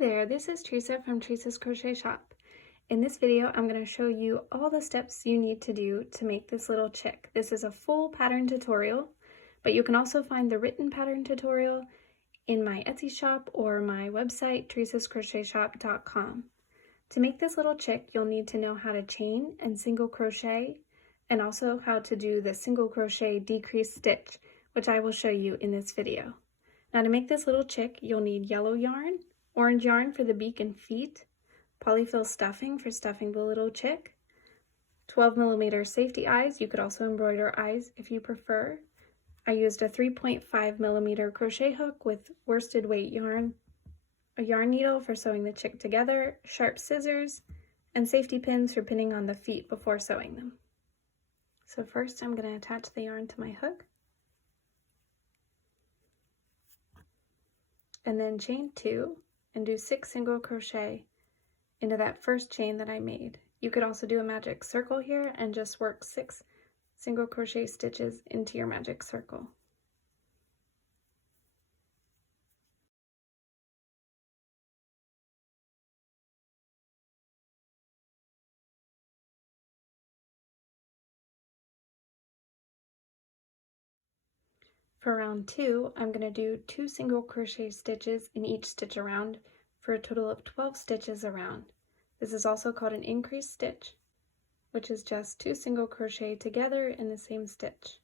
there, this is Teresa from Teresa's Crochet Shop. In this video, I'm going to show you all the steps you need to do to make this little chick. This is a full pattern tutorial, but you can also find the written pattern tutorial in my Etsy shop or my website, teresascrochetshop.com. To make this little chick, you'll need to know how to chain and single crochet, and also how to do the single crochet decrease stitch, which I will show you in this video. Now to make this little chick, you'll need yellow yarn, orange yarn for the beak and feet, polyfill stuffing for stuffing the little chick, 12mm safety eyes. You could also embroider eyes if you prefer. I used a 3.5mm crochet hook with worsted weight yarn, a yarn needle for sewing the chick together, sharp scissors, and safety pins for pinning on the feet before sewing them. So first I'm going to attach the yarn to my hook, and then chain 2 and do 6 single crochet into that first chain that I made. You could also do a magic circle here and just work 6 single crochet stitches into your magic circle. For round 2, I'm going to do 2 single crochet stitches in each stitch around for a total of 12 stitches around. This is also called an increase stitch, which is just 2 single crochet together in the same stitch.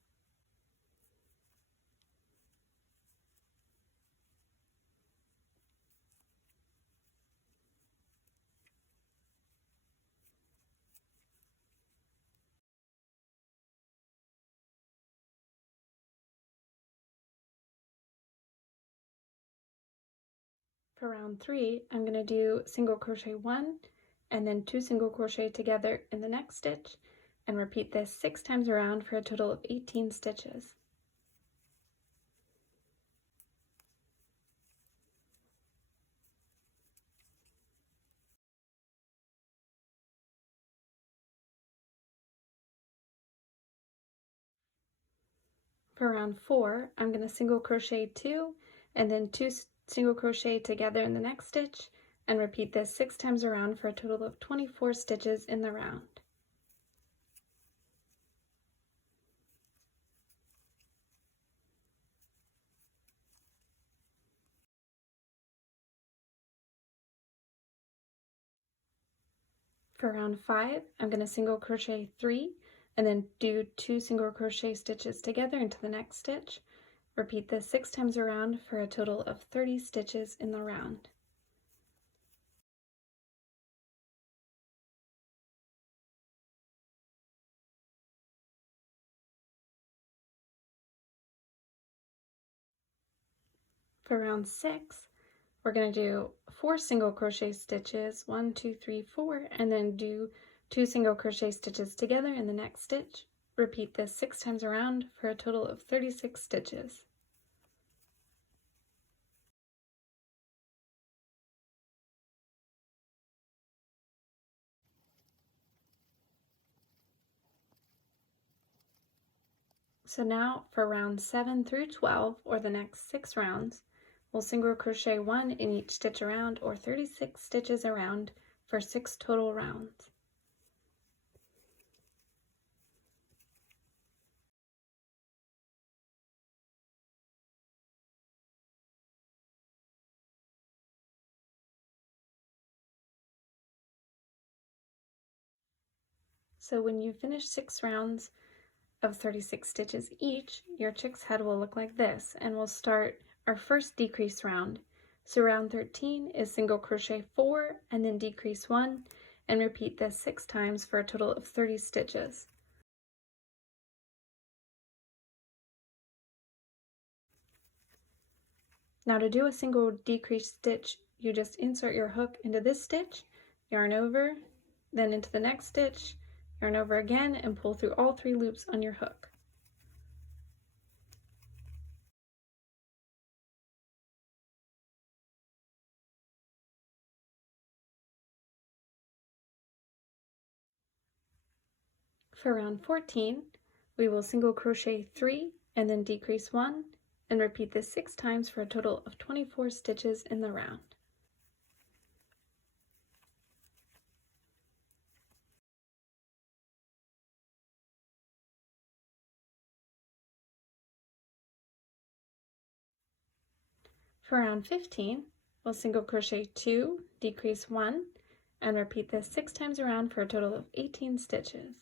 For round 3, I'm going to do single crochet 1 and then 2 single crochet together in the next stitch, and repeat this 6 times around for a total of 18 stitches. For round 4, I'm going to single crochet 2 and then 2 single crochet together in the next stitch, and repeat this 6 times around for a total of 24 stitches in the round. For round 5, I'm going to single crochet 3 and then do 2 single crochet stitches together into the next stitch. Repeat this 6 times around for a total of 30 stitches in the round. For round 6, we're going to do 4 single crochet stitches, 1, 2, 3, 4, and then do 2 single crochet stitches together in the next stitch. Repeat this 6 times around for a total of 36 stitches. So now for rounds 7 through 12, or the next 6 rounds, we'll single crochet 1 in each stitch around, or 36 stitches around for 6 total rounds. So when you finish 6 rounds of 36 stitches each, your chick's head will look like this, and we'll start our first decrease round. So round 13 is single crochet 4 and then decrease 1, and repeat this 6 times for a total of 30 stitches. Now to do a single decrease stitch, you just insert your hook into this stitch, yarn over, then into the next stitch, yarn over again, and pull through all 3 loops on your hook. For round 14, we will single crochet 3 and then decrease 1, and repeat this 6 times for a total of 24 stitches in the round. For round 15, we'll single crochet 2, decrease 1, and repeat this 6 times around for a total of 18 stitches.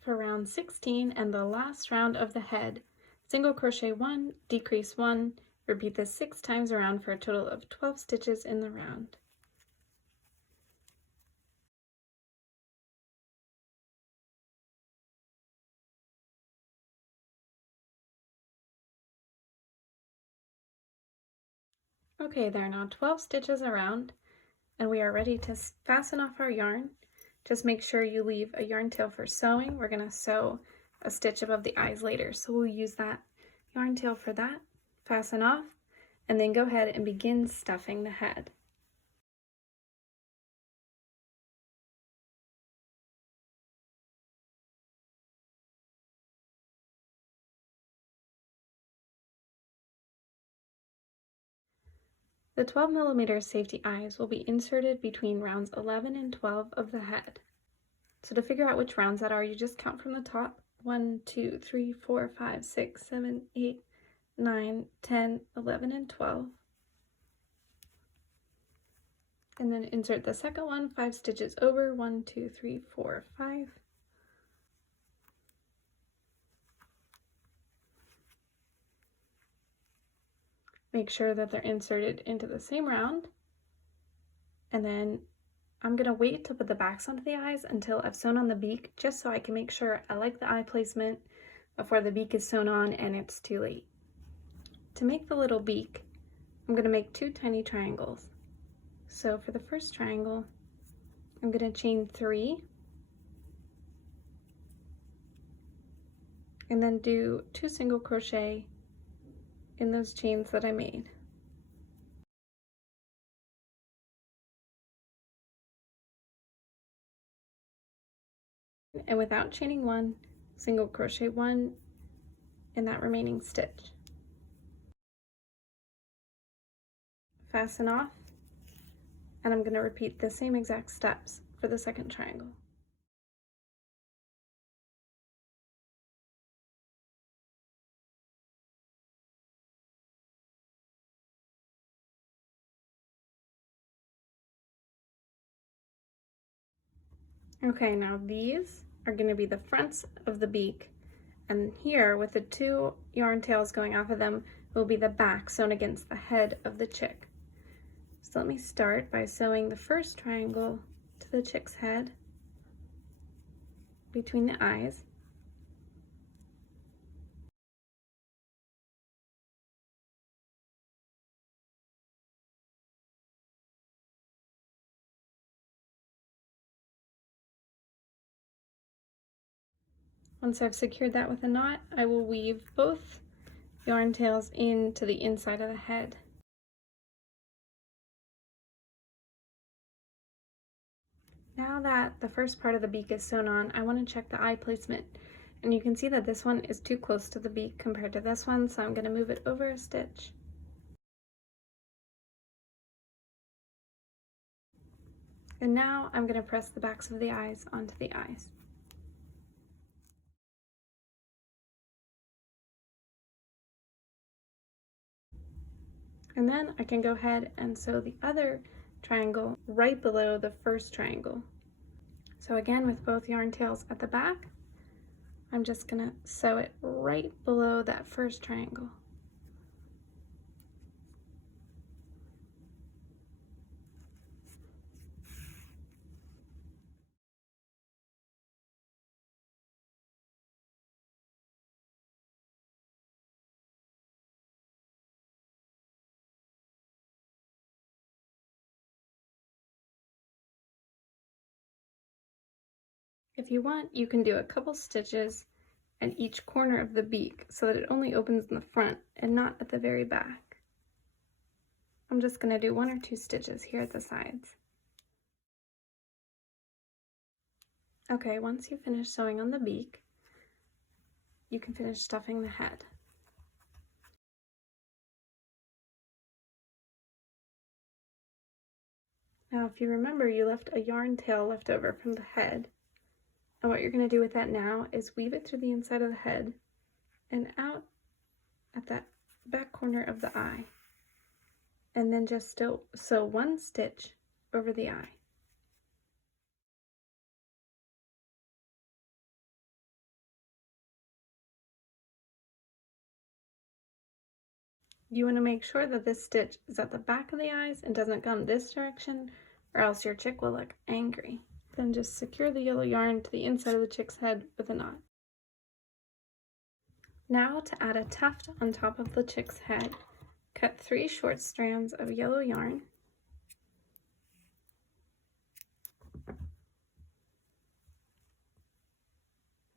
For round 16 and the last round of the head, single crochet 1, decrease 1, repeat this 6 times around for a total of 12 stitches in the round. Okay, there are now 12 stitches around, and we are ready to fasten off our yarn. Just make sure you leave a yarn tail for sewing. We're going to sew a stitch above the eyes later, so we'll use that yarn tail for that. Fasten off, and then go ahead and begin stuffing the head. The 12mm safety eyes will be inserted between rounds 11 and 12 of the head. So to figure out which rounds that are, you just count from the top. 1, 2, 3, 4, 5, 6, 7, 8, 9, 10, 11, and 12. And then insert the second one 5 stitches over. 1, 2, 3, 4, 5. Make sure that they're inserted into the same round. And then I'm going to wait to put the backs onto the eyes until I've sewn on the beak, just so I can make sure I like the eye placement before the beak is sewn on and it's too late. To make the little beak, I'm going to make 2 tiny triangles. So for the first triangle, I'm going to chain 3 and then do 2 single crochet in those chains that I made. And without chaining 1, single crochet 1 in that remaining stitch. Fasten off, and I'm going to repeat the same exact steps for the second triangle. Okay, now these are going to be the fronts of the beak, and here with the 2 yarn tails going off of them will be the back sewn against the head of the chick. So let me start by sewing the first triangle to the chick's head between the eyes. Once I've secured that with a knot, I will weave both yarn tails into the inside of the head. Now that the first part of the beak is sewn on, I want to check the eye placement. And you can see that this one is too close to the beak compared to this one, so I'm going to move it over a stitch. And now I'm going to press the backs of the eyes onto the eyes. And then I can go ahead and sew the other triangle right below the first triangle. So again, with both yarn tails at the back, I'm just going to sew it right below that first triangle. If you want, you can do a couple stitches at each corner of the beak so that it only opens in the front and not at the very back. I'm just going to do 1 or 2 stitches here at the sides. Okay, once you finish sewing on the beak, you can finish stuffing the head. Now, if you remember, you left a yarn tail left over from the head. And what you're going to do with that now is weave it through the inside of the head and out at that back corner of the eye. And then just sew one stitch over the eye. You want to make sure that this stitch is at the back of the eyes and doesn't come this direction, or else your chick will look angry. Then just secure the yellow yarn to the inside of the chick's head with a knot. Now to add a tuft on top of the chick's head, cut 3 short strands of yellow yarn.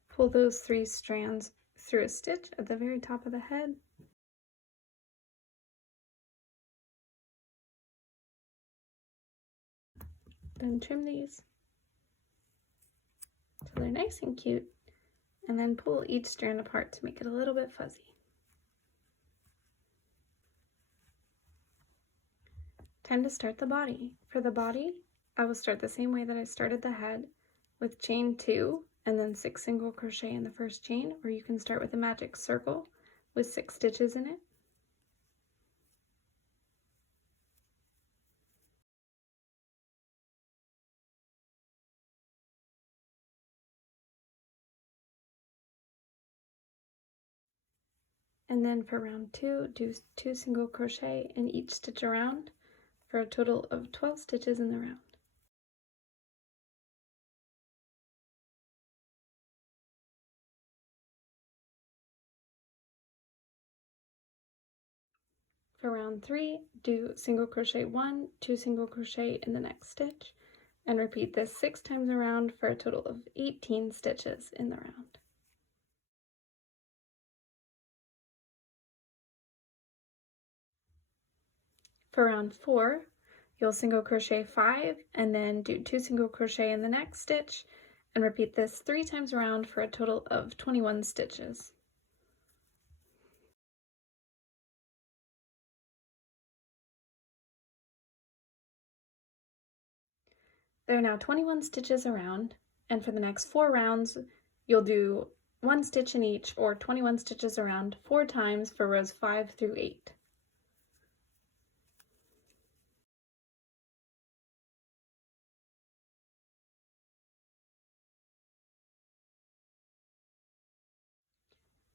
Pull those 3 strands through a stitch at the very top of the head. Then trim these so they're nice and cute, and then pull each strand apart to make it a little bit fuzzy. Time to start the body. For the body, I will start the same way that I started the head, with chain 2 and then 6 single crochet in the first chain, or you can start with a magic circle with 6 stitches in it. And then for round 2, do 2 single crochet in each stitch around for a total of 12 stitches in the round. For round 3, do single crochet 1, 2 single crochet in the next stitch, and repeat this 6 times around for a total of 18 stitches in the round. For round 4, you'll single crochet 5 and then do 2 single crochet in the next stitch and repeat this 3 times around for a total of 21 stitches. There are now 21 stitches around, and for the next 4 rounds, you'll do 1 stitch in each, or 21 stitches around 4 times for rows 5 through 8.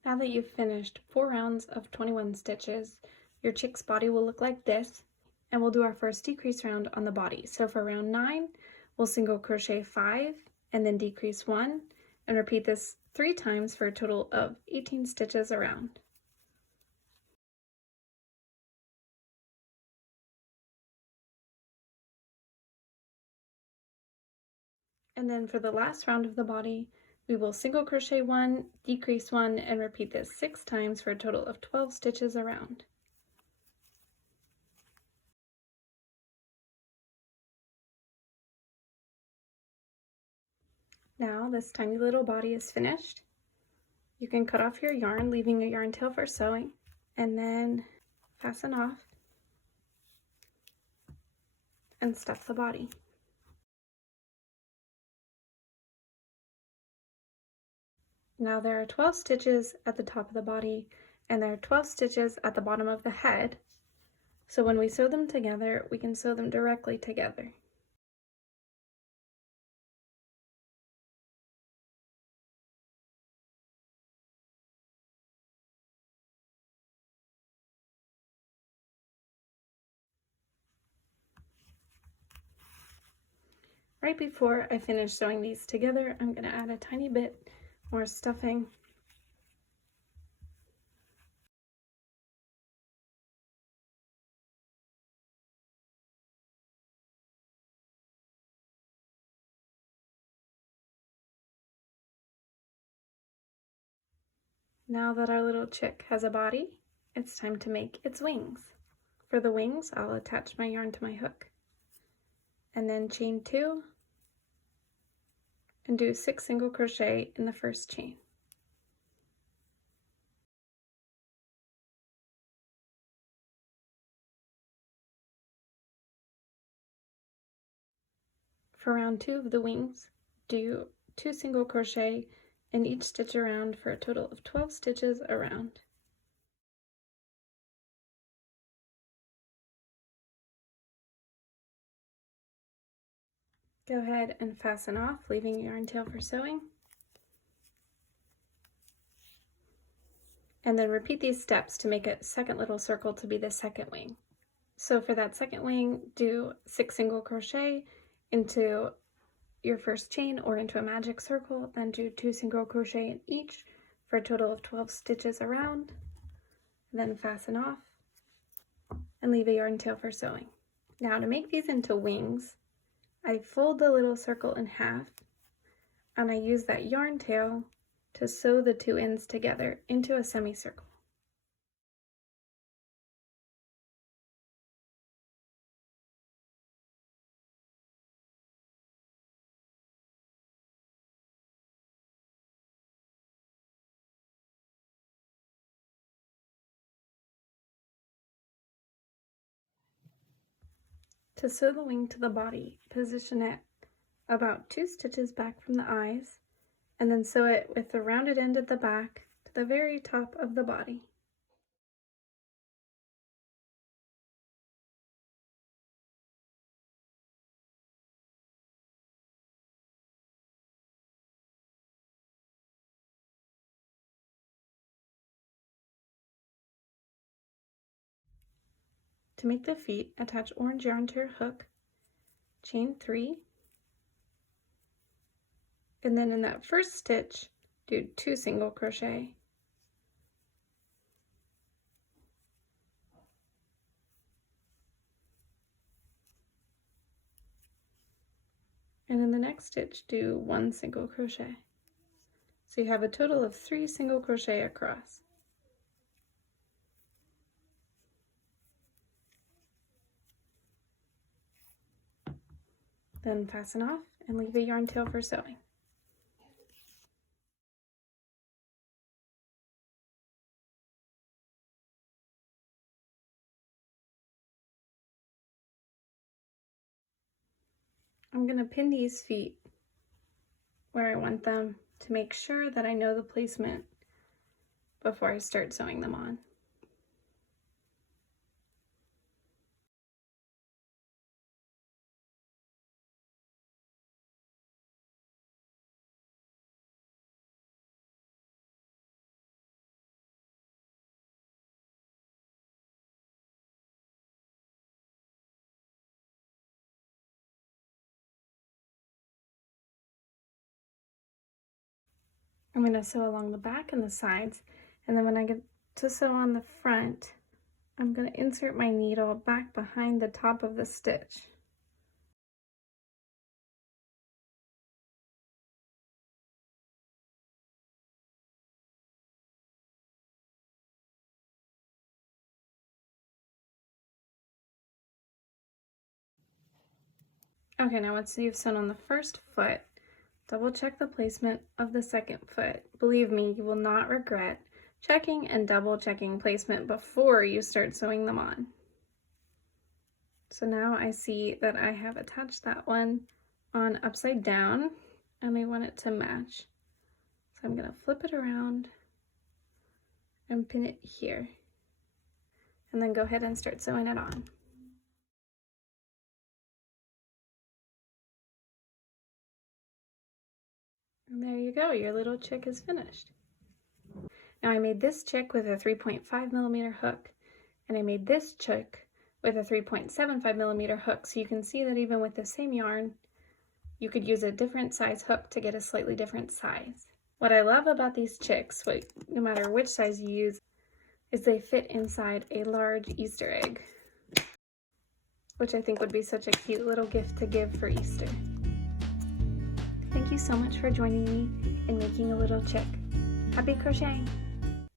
Now that you've finished 4 rounds of 21 stitches, your chick's body will look like this, and we'll do our first decrease round on the body. So for round 9, we'll single crochet 5 and then decrease 1 and repeat this 3 times for a total of 18 stitches around. And then for the last round of the body, we will single crochet 1, decrease 1, and repeat this 6 times for a total of 12 stitches around. Now this tiny little body is finished. You can cut off your yarn, leaving a yarn tail for sewing, and then fasten off and stuff the body. Now there are 12 stitches at the top of the body, and there are 12 stitches at the bottom of the head. So when we sew them together, we can sew them directly together. Right before I finish sewing these together, I'm going to add a tiny bit more stuffing. Now that our little chick has a body, it's time to make its wings. For the wings, I'll attach my yarn to my hook, and then chain 2 and do 6 single crochet in the first chain. For round 2 of the wings, do 2 single crochet in each stitch around for a total of 12 stitches around. Go ahead and fasten off, leaving your yarn tail for sewing. And then repeat these steps to make a second little circle to be the second wing. So for that second wing, do 6 single crochet into your first chain or into a magic circle, then do 2 single crochet in each for a total of 12 stitches around, then fasten off and leave a yarn tail for sewing. Now to make these into wings, I fold the little circle in half and I use that yarn tail to sew the 2 ends together into a semicircle. To sew the wing to the body, position it about 2 stitches back from the eyes, and then sew it with the rounded end at the back to the very top of the body. To make the feet, attach orange yarn to your hook, chain 3, and then in that first stitch, do 2 single crochet. And in the next stitch, do 1 single crochet. So you have a total of 3 single crochet across. Then fasten off and leave a yarn tail for sewing. I'm going to pin these feet where I want them to make sure that I know the placement before I start sewing them on. I'm going to sew along the back and the sides, and then when I get to sew on the front, I'm going to insert my needle back behind the top of the stitch. Okay, now once you've sewn on the first foot, double check the placement of the second foot. Believe me, you will not regret checking and double checking placement before you start sewing them on. So now I see that I have attached that one on upside down and I want it to match. So I'm going to flip it around and pin it here. And then go ahead and start sewing it on. And there you go, your little chick is finished. Now I made this chick with a 3.5mm hook, and I made this chick with a 3.75mm hook, so you can see that even with the same yarn, you could use a different size hook to get a slightly different size. What I love about these chicks, no matter which size you use, is they fit inside a large Easter egg, which I think would be such a cute little gift to give for Easter. Thank you so much for joining me in making a little chick. Happy crocheting!